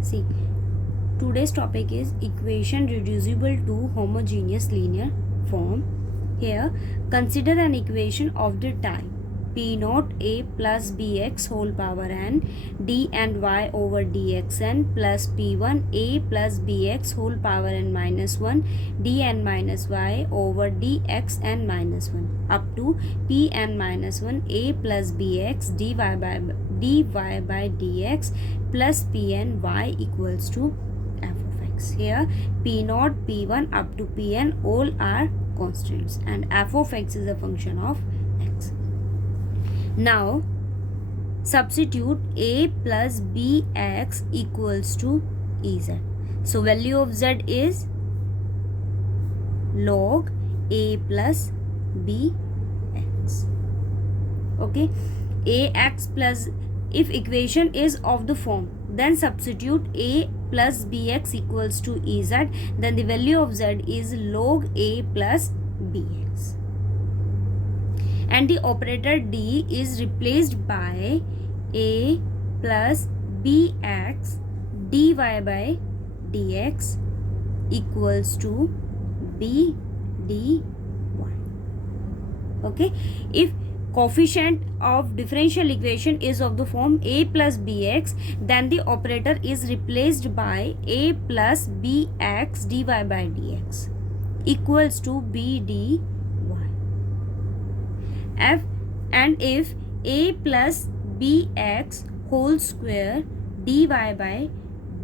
See, today's topic is equation reducible to homogeneous linear form. Here, consider an equation of the type p naught a plus bx whole power n d and y over dxn plus p1 a plus bx whole power n minus 1 dn minus y over dxn minus 1 up to pn minus 1 a plus bx dy by dx plus pn y equals to f of x. Here p naught, p1 up to pn all are constants and f of x is a function of x. Now substitute a plus bx equals to ez. So value of z is log a plus bx. Okay, ax plus, if equation is of the form, then substitute a plus bx equals to ez, then the value of z is log a plus bx. And the operator d is replaced by a plus bx dy by dx equals to b dy. Okay, if coefficient of differential equation is of the form a plus bx, then the operator is replaced by a plus bx dy by dx equals to b dy. F, and if a plus bx whole square dy by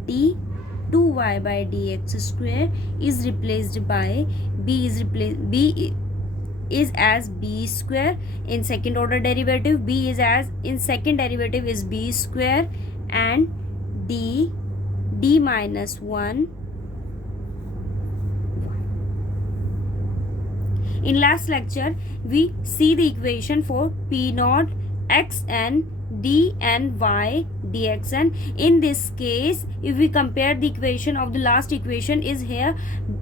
d2y by dx square is replaced by b is as b square in second order derivative, b is as in second derivative is b square, and d minus 1. In last lecture, we see the equation for p naught xn d and y dxn. In this case, if we compare the equation of the last equation is here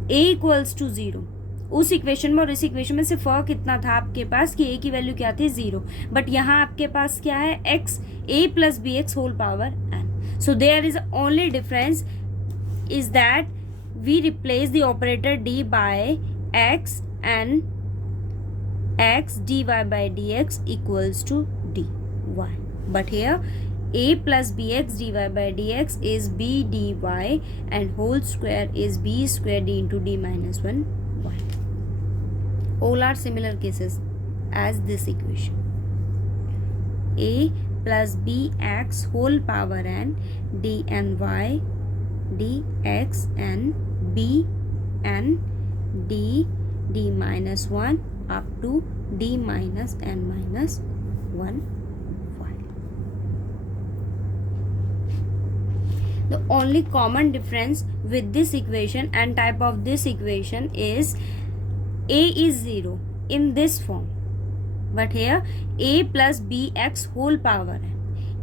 a equals to 0. उस equation में और इस equation में से फर्क इतना था आपके पास कि a की वैल्यू क्या थी 0, बट यहाँ आपके पास क्या है x a plus bx whole power n. So there is only difference is that we replace the operator d by x and x dy by dx equals to dy. But here a plus bx dy by dx is b dy and whole square is b square d into d minus 1 y. All are similar cases as this equation. A plus bx whole power n d and y dx and b and d minus 1 up to d minus n minus 1 y. The only common difference with this equation and type of this equation is a is 0 in this form, but here a plus bx whole power n.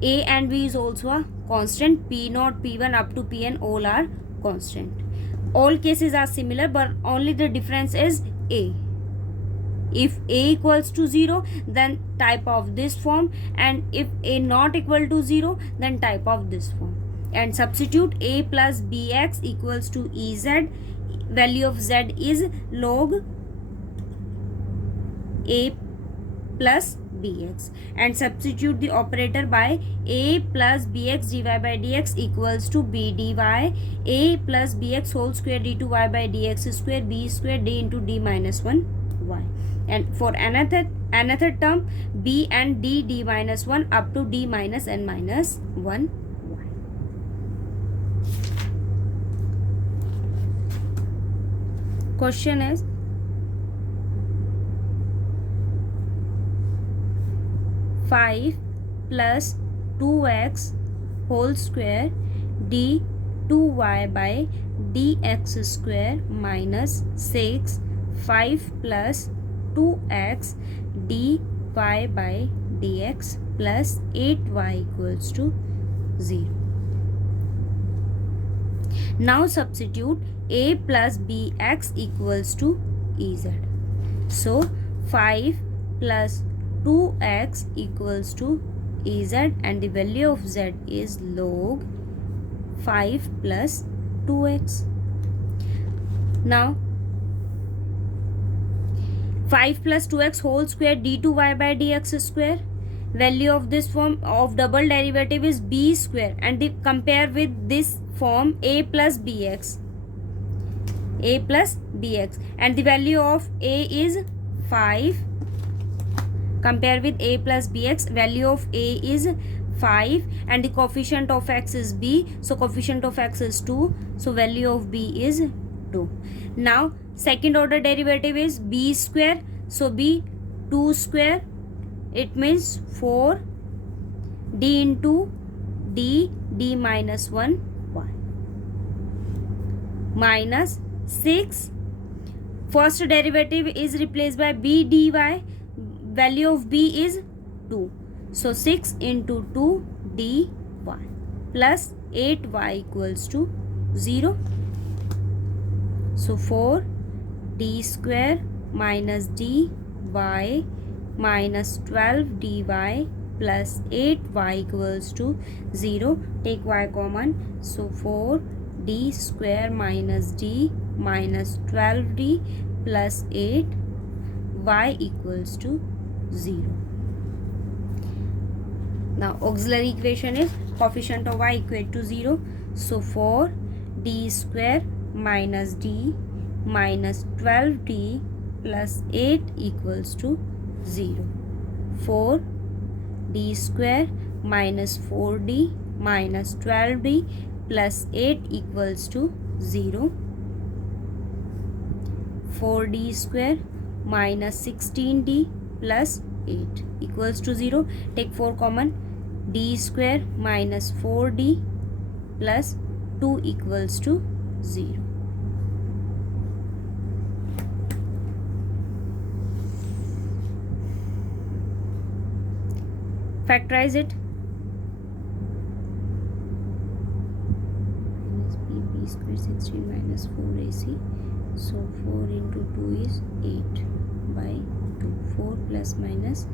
A and b is also a constant, p naught, p1 up to pn all are constant. All cases are similar, but only the difference is a. If a equals to 0, then type of this form, and if a not equal to 0, then type of this form. And substitute a plus bx equals to ez. Value of z is log a plus bx, and substitute the operator by a plus bx dy by dx equals to b dy, a plus bx whole square d2y by dx square b square d into d minus 1 y. And for another term b and d minus 1 up to d minus n minus 1 y. Question is, five plus 2x whole square d2y by dx square minus 6 5 plus 2x dy by dx plus 8y equals to 0. Now substitute a plus bx equals to ez. So 5 plus 2x equals to ez, and the value of z is log 5 plus 2x. Now 5 plus 2x whole square d2y by dx square. Value of this form of double derivative is b square, and compare with this form a plus bx. A plus bx, and the value of a is 5. Compare with a plus bx. Value of a is 5 and the coefficient of x is b, so coefficient of x is 2, so value of b is 2. Now second order derivative is b square, so b 2 square, it means 4 d into d minus 1 y minus 6. First derivative is replaced by b dy. Value of b is 2, so 6 into 2 dy plus 8y equals to 0. So 4 d square minus dy minus 12 dy plus 8y equals to 0. Take y common, so 4 d square minus d minus 12d plus 8 y equals to 0. Now auxiliary equation is coefficient of y equate to 0, so 4 d square minus d minus 12d plus 8 equals to 0. 4 d square minus 4d minus 12d plus 8 equals to 0. 4d square minus 16d plus 8 equals to 0. Take 4 common, d square minus 4d plus 2 equals to 0. Factorize it. Minus b square 16 minus 4ac. So 4 into 2 is 8 by 2. 4 plus minus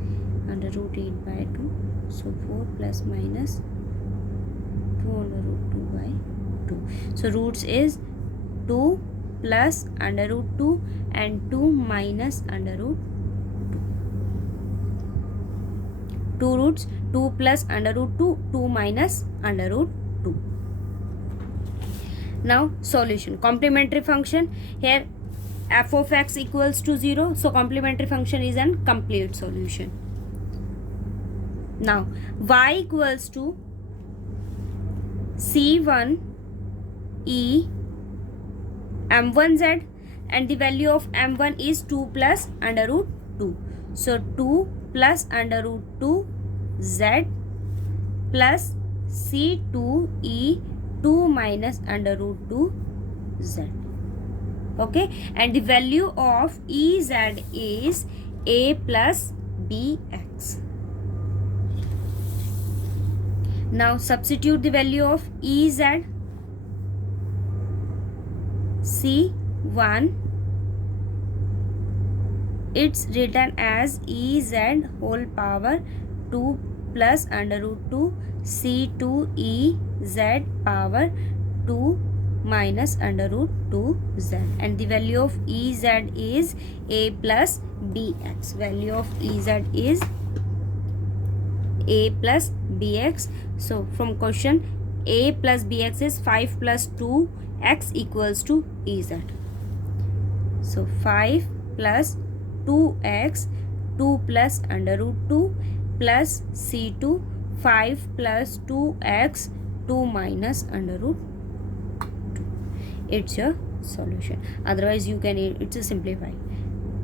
under root 8 by 2. So 4 plus minus 2 under root 2 by 2. So roots is 2 plus under root 2 and 2 minus under root 2. 2 roots, 2 plus under root 2, 2 minus under root 2. Now solution. Complementary function. Here f of x equals to 0. So complementary function is an complete solution. Now y equals to c1 e m1z, and the value of m1 is 2 plus under root 2. So 2 plus under root 2 z plus c2 e 2 minus under root 2 z. Okay, and the value of ez is a plus bx. Now substitute the value of ez. c1, it's written as ez whole power 2 plus under root 2 c2 ez power 2 minus under root 2z, and the value of ez is a plus bx. Value of ez is a plus bx. So from question, a plus bx is 5 plus 2x equals to ez. So 5 plus 2x, 2 plus under root 2 plus c2, 5 plus 2x, 2 minus under root 2. It's your solution. Otherwise you can, it's a simplify.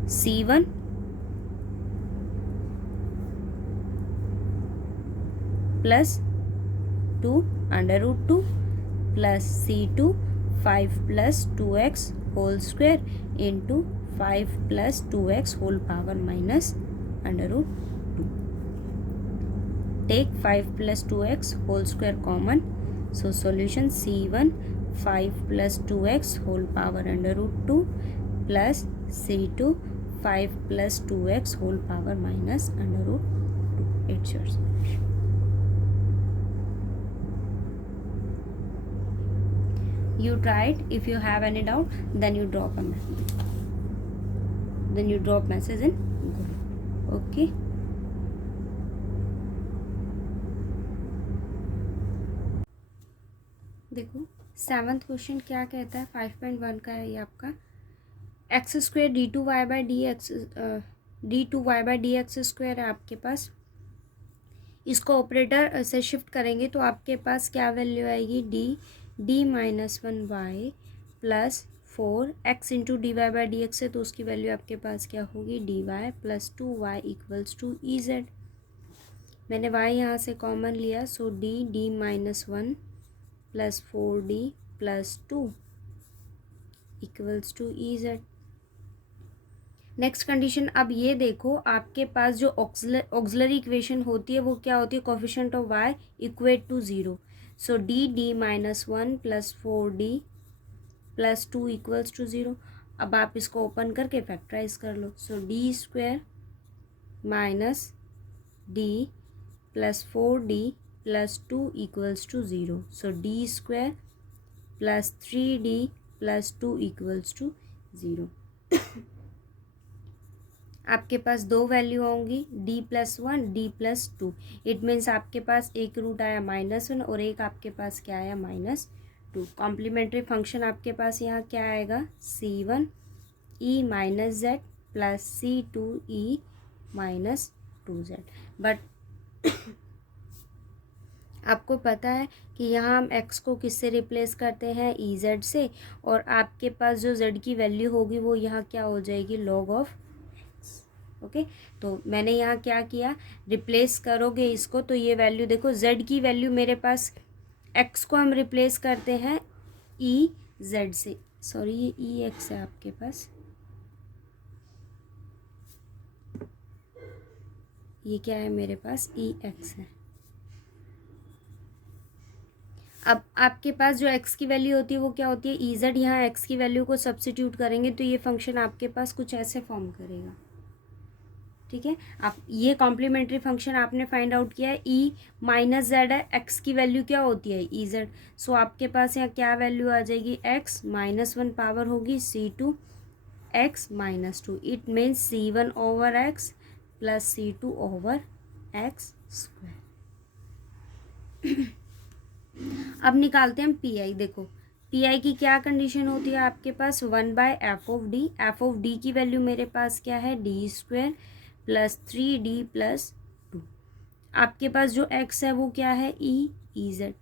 c1 plus 2 under root 2 plus c2, 5 plus 2x whole square into 5 plus 2x whole power minus under root 2. Take 5 plus 2x whole square common. So solution c1 5 plus 2x whole power under root 2 plus c2 5 plus 2x whole power minus under root 2. It's your solution. You try it. If you have any doubt, then you drop a message. Then you drop message in Google. Okay. देखो 7th question क्या कहता है, 5.1 का है ये आपका। X square d two y by d x square है आपके पास। इसको ऑपरेटर से शिफ्ट करेंगे तो आपके पास क्या वैल्यू आएगी, d minus one y plus 4x into d y by d x है, तो उसकी वैल्यू आपके पास क्या होगी, d y plus 2y equals to E z. मैंने y यहाँ से कॉमन लिया, so D minus one plus 4d plus 2 equals to E z. Next condition, अब ये देखो आपके पास जो ऑक्सिलरी इक्वेशन होती है वो क्या होती है, coefficient of y equate to 0। So D minus one plus 4d plus 2 equals to 0। अब आप इसको ओपन करके फैक्टराइज कर लो। So D square minus D plus 4d plus 2 equals to 0। So D square plus 3d plus 2 equals to 0। आपके पास दो value होंगी, D plus one, D plus two. It means आपके पास एक रूट आया -1 और एक आपके पास क्या आया -2। कॉम्प्लीमेंट्री फंक्शन आपके पास यहाँ क्या आएगा, c1 e minus Z plus c2 e minus 2z। But आपको पता है कि यहाँ हम x को किससे रिप्लेस करते हैं, ez से, और आपके पास जो z की वैल्यू होगी वो यहाँ क्या हो जाएगी, log ऑफ ओके। तो मैंने यहाँ क्या किया, रिप्लेस करोगे इसको तो ये वैल्यू देखो, z की वैल्यू मेरे पास, x को हम रिप्लेस करते हैं ई जेड से, सॉरी ये ई एक्स है आपके पास, ये क्या है मेरे पास, ई एक्स है। अब आपके पास जो x की वैल्यू होती है वो क्या होती है, ई जेड। यहाँ x की वैल्यू को सब्सिट्यूट करेंगे तो ये फंक्शन आपके पास कुछ ऐसे फॉर्म करेगा, ठीक है। आप ये कॉम्प्लीमेंट्री फंक्शन आपने फाइंड आउट किया है, ई माइनस जेड है, एक्स की वैल्यू क्या होती है, ई जेड। सो आपके पास यहाँ क्या वैल्यू आ जाएगी, एक्स माइनस वन पावर होगी c2 x minus 2। It means c1 over x plus c2 over x square. अब निकालते हैं हम पी आई। देखो पी आई की क्या कंडीशन होती है आपके पास, 1/f of D. F of D की वैल्यू मेरे पास क्या है, D square plus 3d plus 2। आपके पास जो x है वो क्या है, ई जेड।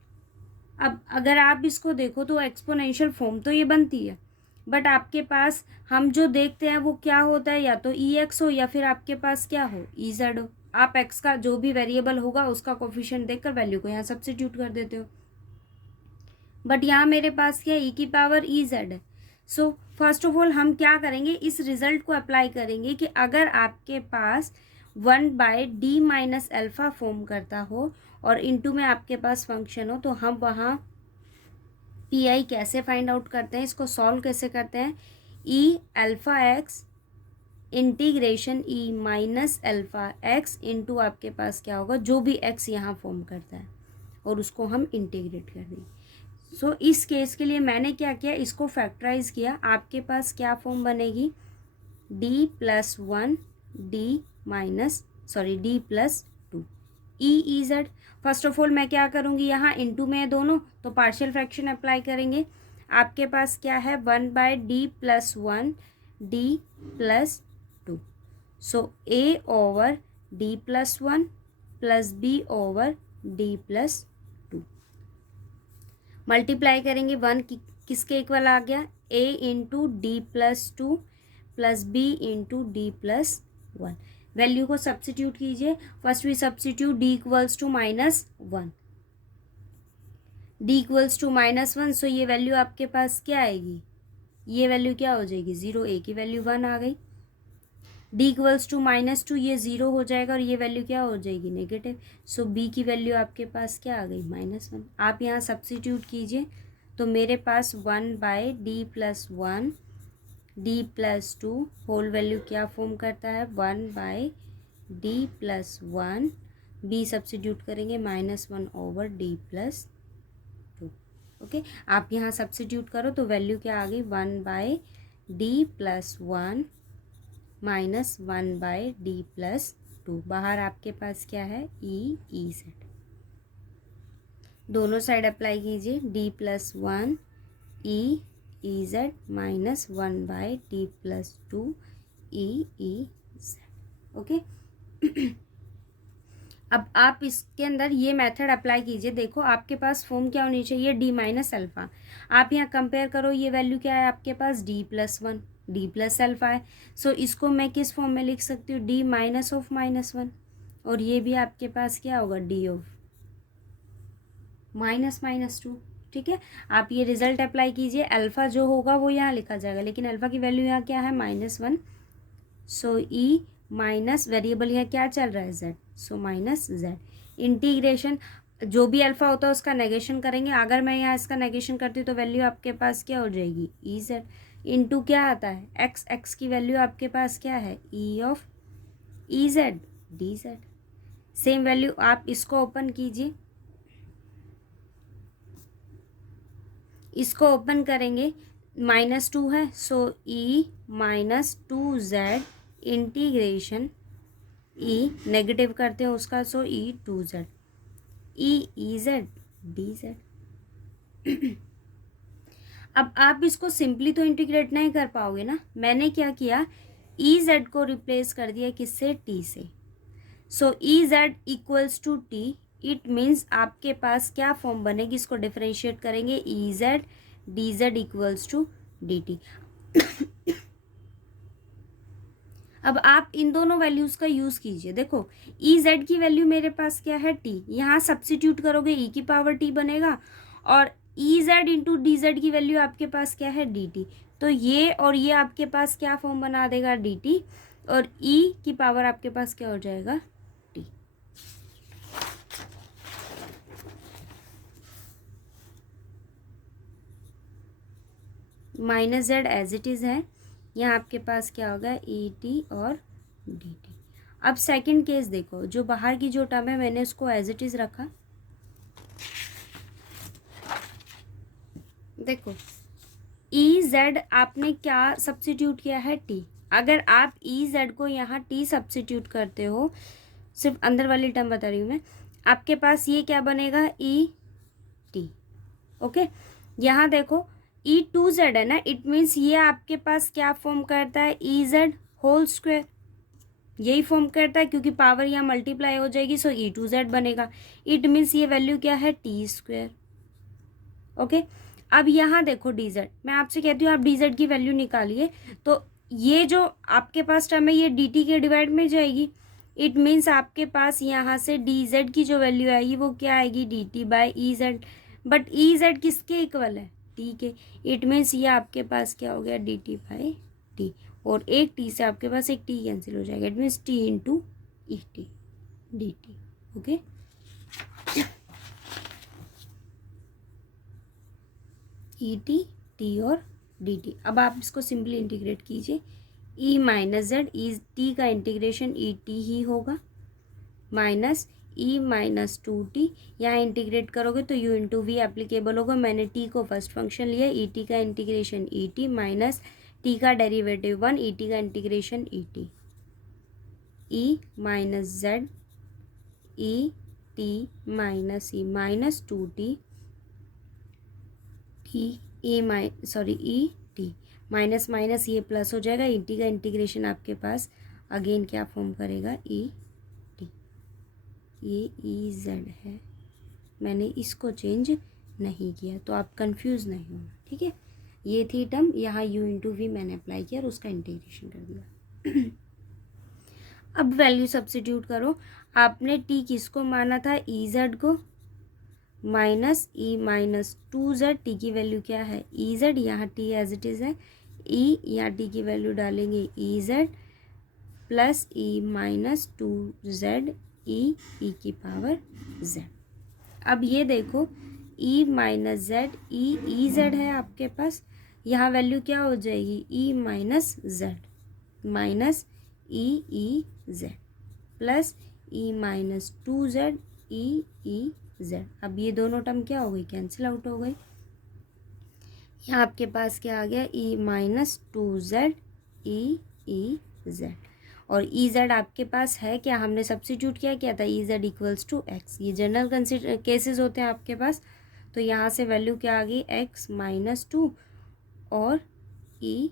अब अगर आप इसको देखो तो एक्सपोनेंशियल फॉर्म तो ये बनती है, बट आपके पास हम जो देखते हैं वो क्या होता है, या तो ई एक्स हो या फिर आपके पास क्या हो, ई जेड हो। आप x का जो भी वेरिएबल होगा उसका कोफिशिएंट देखकर वैल्यू को यहाँ सब्स्टिट्यूट कर देते हो, बट यहाँ मेरे पास क्या, ई की पावर ई जेड है। सो फर्स्ट ऑफ ऑल हम क्या करेंगे, इस रिजल्ट को अप्लाई करेंगे कि अगर आपके पास 1/d माइनस एल्फा फॉर्म करता हो और इनटू में आपके पास फंक्शन हो, तो हम वहाँ पी आई कैसे फाइंड आउट करते हैं, इसको सॉल्व कैसे करते हैं, E alpha X integration E minus alpha X into आपके पास क्या होगा, जो भी एक्स यहाँ फॉर्म करता है, और उसको हम इंटीग्रेट कर देंगे। सो इस केस के लिए मैंने क्या किया, इसको फैक्टराइज किया। आपके पास क्या फॉर्म बनेगी, D plus one D plus to E Z. First of all मैं क्या करूँगी, यहाँ इनटू में है दोनों, तो पार्शियल फ्रैक्शन अप्लाई करेंगे। आपके पास क्या है, 1/d plus one D plus two. So A over D plus one plus B over D plus multiply करेंगे, वन किसके इक्वल आ गया, a into D plus two plus B into D plus one. Value को substitute कीजिए। First we substitute d equals to -1, d equals to -1। So ये value आपके पास क्या आएगी, ये वैल्यू क्या हो जाएगी, 0। a की वैल्यू 1 आ गई। d इक्वल्स टू -2, ये 0 हो जाएगा और ये वैल्यू क्या हो जाएगी, नेगेटिव। सो b की वैल्यू आपके पास क्या आ गई, -1। आप यहाँ सब्स्टिट्यूट कीजिए तो मेरे पास 1/d plus one D plus two whole value क्या फॉर्म करता है, 1/d plus one, b substitute करेंगे -1 over d plus two. Okay, आप यहाँ सब्स्टिट्यूट करो तो वैल्यू क्या आ गई, 1/d+1 माइनस 1/d+2। बाहर आपके पास क्या है, EZ। दोनों साइड अप्लाई कीजिए, d+1 EZ minus 1/d+2 EZ। Okay, अब आप इसके अंदर ये मेथड अप्लाई कीजिए। देखो आपके पास फॉर्म क्या होनी चाहिए, d माइनस अल्फ़ा। आप यहाँ कंपेयर करो, ये वैल्यू क्या है आपके पास, d+1, d प्लस अल्फ़ा है। सो इसको मैं किस फॉर्म में लिख सकती हूँ, d माइनस ऑफ -1, और ये भी आपके पास क्या होगा, d ऑफ -2। ठीक है, आप ये रिजल्ट अप्लाई कीजिए, अल्फ़ा जो होगा वो यहाँ लिखा जाएगा, लेकिन अल्फ़ा की वैल्यू यहाँ क्या है, -1। सो ई माइनस वेरिएबल यहाँ क्या चल रहा है, z, सो -z। इंटीग्रेशन जो भी अल्फ़ा होता है उसका नेगेशन करेंगे। अगर मैं यहाँ इसका नेगेशन करती हूँ तो वैल्यू आपके पास क्या हो जाएगी, EZ इंटू क्या आता है, x की वैल्यू आपके पास क्या है, E of EZ dz। Same value आप इसको ओपन कीजिए, इसको ओपन करेंगे, -2 है, सो E -2z integration E negative करते हैं उसका, सो E2z EZ dz। अब आप इसको सिंपली तो इंटीग्रेट नहीं कर पाओगे ना, मैंने क्या किया, EZ को रिप्लेस कर दिया किससे, T से। So EZ equals to T, it means आपके पास क्या फॉर्म बनेगी, इसको डिफरेंशिएट करेंगे, EZ dz equals to dt। अब आप इन दोनों वैल्यूज़ का यूज़ कीजिए। देखो EZ की वैल्यू मेरे पास क्या है, T, यहाँ सब्स्टिट्यूट करोगे e की पावर T बनेगा, और EZ इंटू DZ की वैल्यू आपके पास क्या है, DT। तो ये और ये आपके पास क्या फॉर्म बना देगा, DT, और e की पावर आपके पास क्या हो जाएगा, T। -z as it is है, यहाँ आपके पास क्या होगा, ET और DT। अब सेकंड केस देखो, जो बाहर की जो टर्म है मैंने उसको एज इट इज़ रखा। देखो EZ आपने क्या सब्स्टिट्यूट किया है, T। अगर आप EZ को यहाँ T सब्स्टिट्यूट करते हो, सिर्फ अंदर वाली टर्म बता रही हूँ मैं, आपके पास ये क्या बनेगा, ET। ओके, यहाँ देखो E2Z है ना, इट मीन्स ये आपके पास क्या फॉर्म करता है, EZ होल स्क्वायर, यही फॉर्म करता है, क्योंकि पावर यहाँ मल्टीप्लाई हो जाएगी, सो E2Z बनेगा। इट मीन्स ये वैल्यू क्या है, T²। ओके, अब यहाँ देखो DZ, मैं आपसे कहती हूँ आप DZ की वैल्यू निकालिए, तो ये जो आपके पास टर्म है ये DT के डिवाइड में जाएगी। इट मीन्स आपके पास यहाँ से DZ की जो वैल्यू आएगी वो क्या आएगी, DT/EZ। बट EZ किसके इक्वल है, T के। इट मीन्स ये आपके पास क्या हो गया, DT/T, और एक T से आपके पास एक T कैंसिल हो जाएगा। It means T into ET DT। Okay, ET T और DT। अब आप इसको सिंपली इंटीग्रेट कीजिए, E माइनस जेड, T का इंटीग्रेशन ET ही होगा, माइनस E -2t, यहाँ इंटीग्रेट करोगे तो U इंटू वी एप्लीकेबल होगा। मैंने T को फर्स्ट फंक्शन लिया, ET का इंटीग्रेशन ET माइनस T का डेरिवेटिव 1, ET का integration ET, E minus Z ET minus E minus 2t ET minus minus ये प्लस हो जाएगा। ET का इंटीग्रेशन आपके पास अगेन क्या फॉर्म करेगा, ET। ये EZ है, मैंने इसको चेंज नहीं किया, तो आप कंफ्यूज नहीं होना, ठीक है। ये थी टर्म, यहाँ U इंटू वी मैंने अप्लाई किया और उसका इंटीग्रेशन कर दिया। अब वैल्यू सब्स्टिट्यूट करो। आपने T किसको माना था, EZ को, minus E minus 2Z, T की वैल्यू क्या है, EZ, यहाँ T एज इट इज़ है, E यहाँ T की वैल्यू डालेंगे EZ plus E minus 2Z E की पावर Z। अब ये देखो E माइनस Z EZ है आपके पास, यहाँ वैल्यू क्या हो जाएगी, E minus Z minus EZ plus E minus 2Z EZ। अब ये दोनों टर्म क्या हो गई, कैंसिल आउट हो गई। यहाँ आपके पास क्या आ गया, ई माइनस 2z ई जेड। और ई जेड आपके पास है क्या, हमने सब्स्टिट्यूट क्या था, e Z equals to x. ये जनरल केसेस होते हैं आपके पास। तो यहाँ से वैल्यू क्या आ गई, एक्स माइनस 2 और ई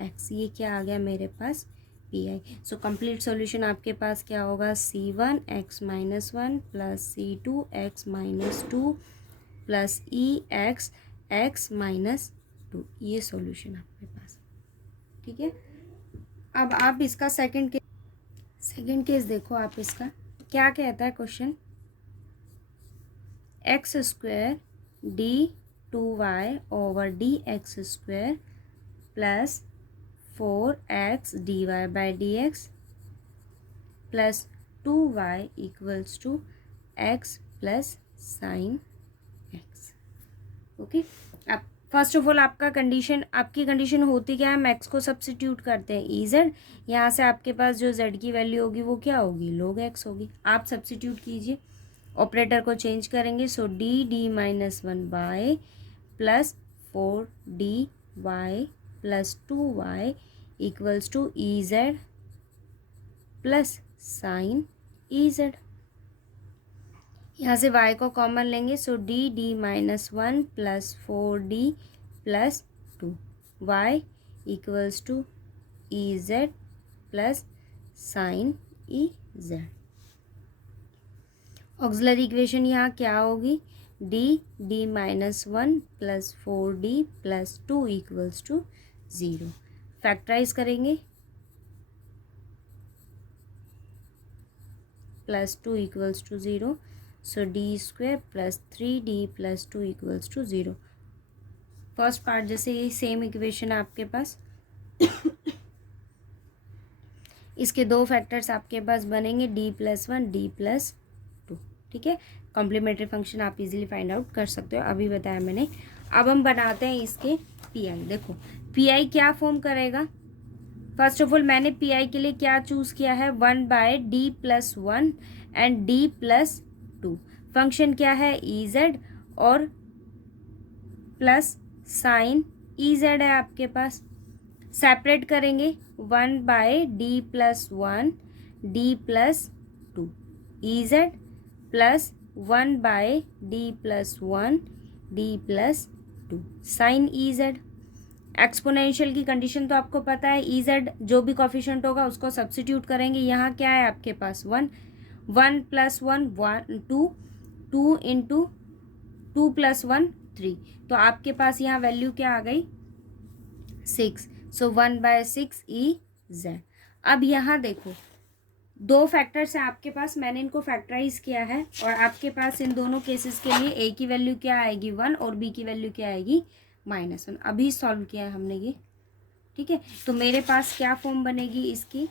एक्स, ये क्या आ गया मेरे पास, P I. So complete solution आपके पास क्या होगा, c1 x minus 1 plus c2 x minus 2 plus E X x minus 2। ये सॉल्यूशन आपके पास, ठीक है। अब आप इसका सेकंड केस देखो। आप इसका क्या कहता है question, x square d2y over d x square plus 4x dy by d x plus 2y equals to x plus sine x। Okay, अब फर्स्ट ऑफ ऑल आपकी कंडीशन होती क्या है, हम x को सब्स्टिट्यूट करते हैं ई जेड। यहाँ से आपके पास जो z की वैल्यू होगी वो क्या होगी, log x होगी। आप सब्स्टिट्यूट कीजिए, ऑपरेटर को चेंज करेंगे। So D minus 1 by plus 4dy plus 2y equals to E Z plus sine E Z. यहाँ से y को कॉमन लेंगे। So D minus 1 plus 4d plus 2 y equals to E Z plus sine E Z. Auxiliary equation यहाँ क्या होगी, D minus 1 plus 4d plus 2 equals to 0। Factorize करेंगे, plus 2 equals to 0। So D square plus 3d plus 2 equals to 0। First part जैसे ये same equation है आपके पास। इसके दो फैक्टर्स आपके पास बनेंगे, d प्लस 1 d प्लस 2, ठीक है। कॉम्प्लीमेंट्री फंक्शन आप इजीली फाइंड आउट कर सकते हो, अभी बताया मैंने। अब हम बनाते हैं इसके पी आई। देखो पी आई क्या फॉर्म करेगा, फर्स्ट ऑफ ऑल मैंने पी आई के लिए क्या चूज़ किया है, 1 by d plus 1 and d plus 2। Function क्या है, ई जेड और प्लस साइन ई जेड है आपके पास। सेपरेट करेंगे, 1 by d plus 1 d plus 2 e Z plus 1 by d plus 1 d plus 2 sine E z. Exponential की कंडीशन तो आपको पता है, ई जेड जो भी कॉफिशेंट होगा उसको सब्स्टिट्यूट करेंगे। यहाँ क्या है आपके पास, 1 प्लस 1 2 2 इंटू 2 प्लस 1 3। तो आपके पास यहाँ वैल्यू क्या आ गई, 6। सो 1 बाय 6 ई जेड। अब यहाँ देखो दो फैक्टर्स हैं आपके पास, मैंने इनको फैक्टराइज किया है और आपके पास इन दोनों केसेस के लिए ए की वैल्यू क्या आएगी 1 और बी की वैल्यू क्या आएगी -1। अभी सॉल्व किया है हमने ये, ठीक है। तो मेरे पास क्या फॉर्म बनेगी इसकी,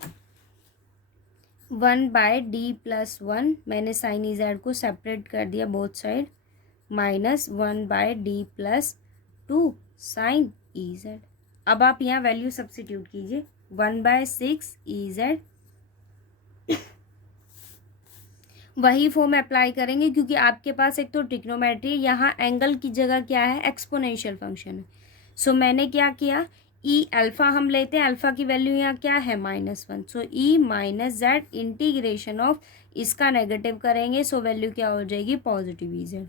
1 बाय डी प्लस 1, मैंने साइन ई जेड को सेपरेट कर दिया both side, -1 by d plus 2 sine E Z. अब आप यहाँ वैल्यू सब्स्टिट्यूट कीजिए, 1 बाय 6 ई जेड। वही फॉर्म अप्लाई करेंगे क्योंकि आपके पास एक तो ट्रिग्नोमेट्री, यहाँ एंगल की जगह क्या है, एक्सपोनेंशियल फंक्शन है। सो मैंने क्या किया, ई अल्फ़ा हम लेते हैं, अल्फ़ा की वैल्यू यहाँ क्या है -1। So E minus z integration of, इसका नेगेटिव करेंगे सो वैल्यू क्या हो जाएगी positive e z.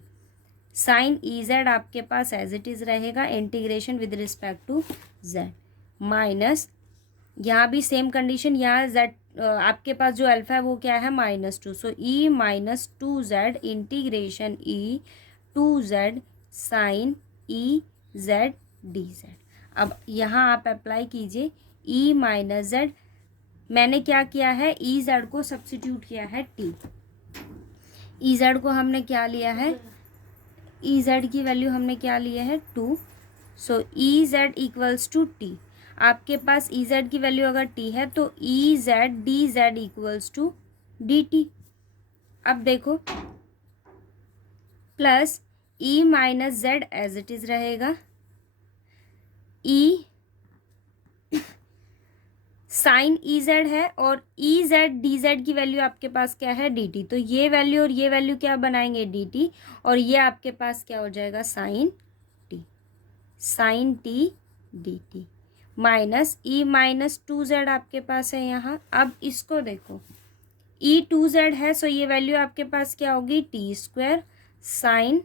Sine E Z आपके पास एज इट इज़ रहेगा, integration with respect to z minus, यहाँ भी सेम कंडीशन, यहाँ जेड आपके पास जो अल्फ़ा है वो क्या है -2। सो ई minus 2z integration E 2z sine ई जेड डी जेड। अब यहाँ आप अप्लाई कीजिए ई माइनस जेड, मैंने क्या किया है, ई जेड को सब्स्टिट्यूट किया है टी। ई जेड को हमने क्या लिया है, ई जेड की वैल्यू हमने क्या लिया है 2। So E Z equals to T. आपके पास ई जेड की वैल्यू अगर टी है तो E Z D Z equals to D T. अब देखो plus E minus Z as it is रहेगा, ई साइन ई जेड है और ई जेड डी जेड की वैल्यू आपके पास क्या है डी टी। तो ये वैल्यू और ये वैल्यू क्या बनाएंगे डी टी, और ये आपके पास क्या हो जाएगा sine T. Sine T D T minus E minus 2z आपके पास है यहाँ। अब इसको देखो, ई 2z है, सो ये वैल्यू आपके पास क्या होगी, T square sine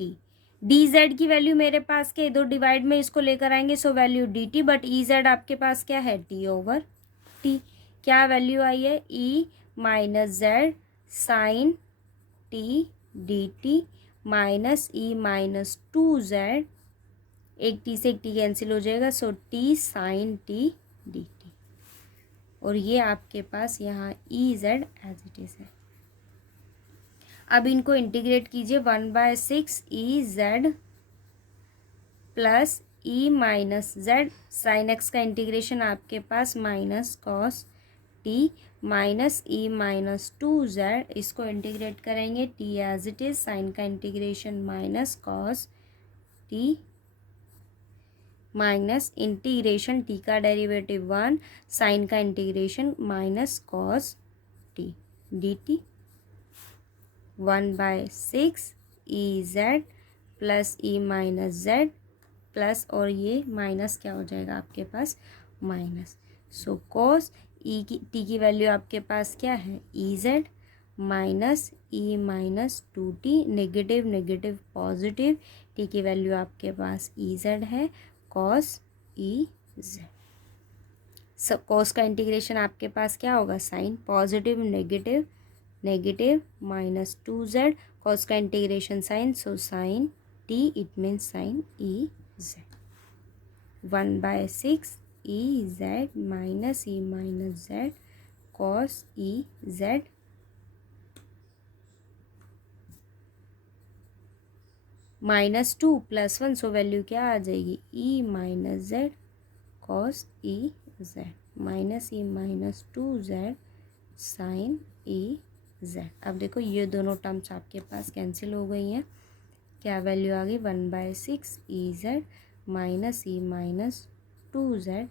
T. D Z की वैल्यू मेरे पास क्या, इधर डिवाइड में इसको लेकर आएंगे, so value D T, but E Z आपके पास क्या है, टी ओवर टी। क्या वैल्यू आई है, E minus Z sine T D T minus E minus 2z, एक टी से एक टी कैंसिल हो जाएगा, so T sine T D T. और ये आपके पास यहाँ E Z as it is है। अब इनको इंटीग्रेट कीजिए, 1/6 E Z plus E minus Z sine X का इंटीग्रेशन आपके पास minus cos T minus E minus 2z, इसको इंटीग्रेट करेंगे T as it is, sine का integration minus cos T minus integration T का डेरिवेटिव 1, साइन का integration minus cos T D T 1/6 E Z plus E minus Z plus, और ये minus क्या हो जाएगा आपके पास, माइनस, सो कॉस ई की टी की वैल्यू आपके पास क्या है, ई Z minus E minus 2t, negative negative positive, T की वैल्यू आपके पास ई जेड है, कॉस ई जेड। सब कॉस का इंटीग्रेशन आपके पास क्या होगा, sine positive negative negative minus 2z, cos का integration sine, so sine T it means sine E Z. 1/6 E Z minus E minus Z cos E Z minus 2 + 1, so value क्या आ जाएगी, ई minus Z cos E Z minus E minus 2z sine E Z. अब देखो ये दोनों terms आपके पास cancel हो गई हैं, क्या वैल्यू आ गई, 1/6 E Z minus E minus 2z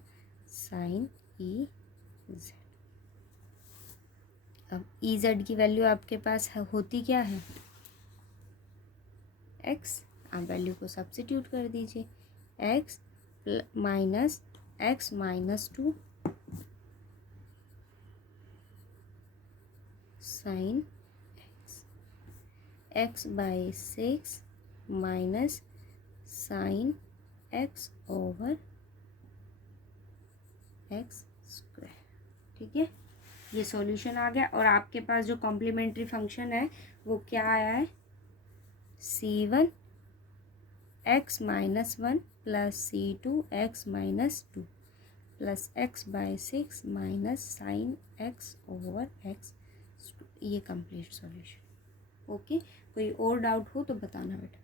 sine E Z. अब ई जेड की वैल्यू आपके पास होती क्या है, एक्स। आप वैल्यू को सब्स्टिट्यूट कर दीजिए, x minus x minus 2 sine x/6 minus sine x over x square. ठीक है, ये सॉल्यूशन आ गया। और आपके पास जो कॉम्प्लीमेंट्री फंक्शन है वो क्या आया है, c1 x minus 1 plus c2 x minus 2 plus x/6 minus sine x over x। ये कंप्लीट सॉल्यूशन। ओके, कोई और डाउट हो तो बताना बेटा।